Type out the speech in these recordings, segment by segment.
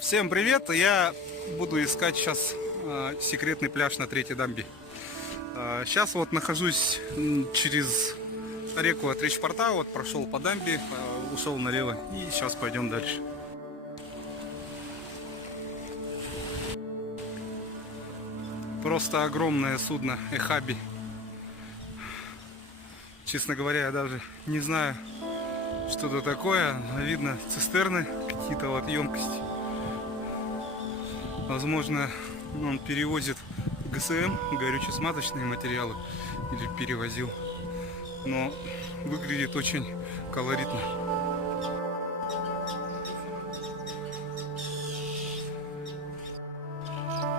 Всем привет! Я буду искать сейчас секретный пляж на Третьей дамбе. Сейчас вот нахожусь через реку от Речпорта, вот прошел по дамбе, ушел налево и сейчас пойдем дальше. Просто огромное судно Эхаби. Честно говоря, я даже не знаю, что это такое. Видно цистерны, какие-то вот емкости. Возможно, он перевозит ГСМ, горюче-смазочные материалы, или перевозил. Но выглядит очень колоритно.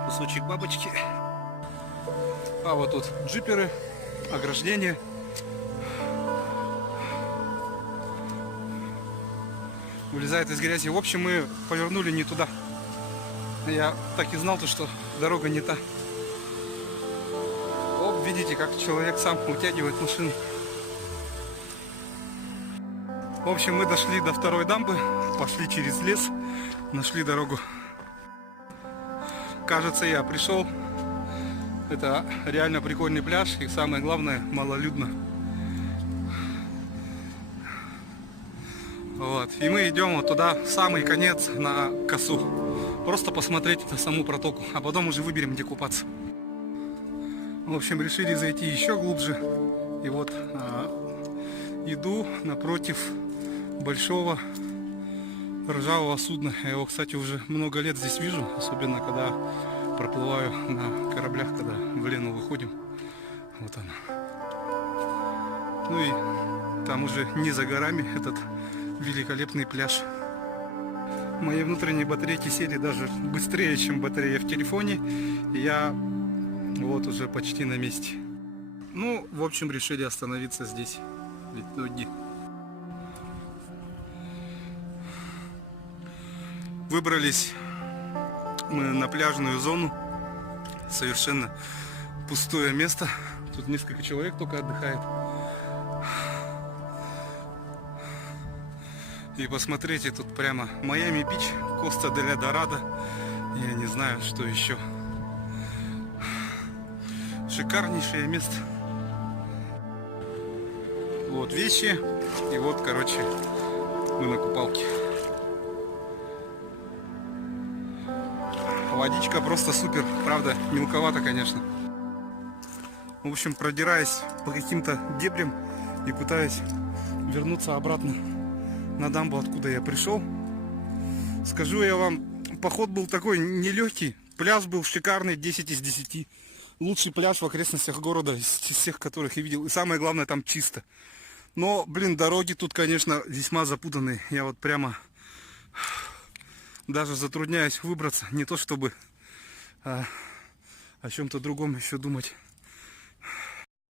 Кусочек бабочки. А вот тут джиперы, ограждение. Вылезает из грязи. В общем, мы повернули не туда. Я так и знал, что дорога не та. Оп, видите, как человек сам утягивает машину. В общем, мы дошли до второй дамбы, пошли через лес, нашли дорогу. Кажется, я пришел. Это реально прикольный пляж и, самое главное, малолюдно. Вот. И мы идем вот туда, в самый конец, на косу. Просто посмотреть на саму протоку, а потом уже выберем, где купаться. В общем, решили зайти еще глубже. И вот иду напротив большого ржавого судна. Я его, кстати, уже много лет здесь вижу, особенно когда проплываю на кораблях, когда в Лену выходим. Вот она. Ну и там уже не за горами этот великолепный пляж. Мои внутренние батарейки сели даже быстрее, чем батарея в телефоне. Я вот уже почти на месте. Ну, в общем, решили остановиться здесь. Ведь ноги. Выбрались мы на пляжную зону. Совершенно пустое место. Тут несколько человек только отдыхает. И посмотрите, тут прямо Майами Бич, Коста де ля Дорадо. Я не знаю, что еще. Шикарнейшее место. Вот вещи. И вот, короче, мы на купалке. Водичка просто супер. Правда, мелковато, конечно. В общем, продираясь по каким-то дебрям и пытаясь вернуться обратно на дамбу, откуда я пришел. Скажу я вам, поход был такой нелегкий. Пляж был шикарный, 10 из 10. Лучший пляж в окрестностях города из всех, которых я видел. И самое главное, там чисто. Но, блин, дороги тут, конечно, весьма запутанные. Я вот прямо даже затрудняюсь выбраться. Не то чтобы о чем-то другом еще думать.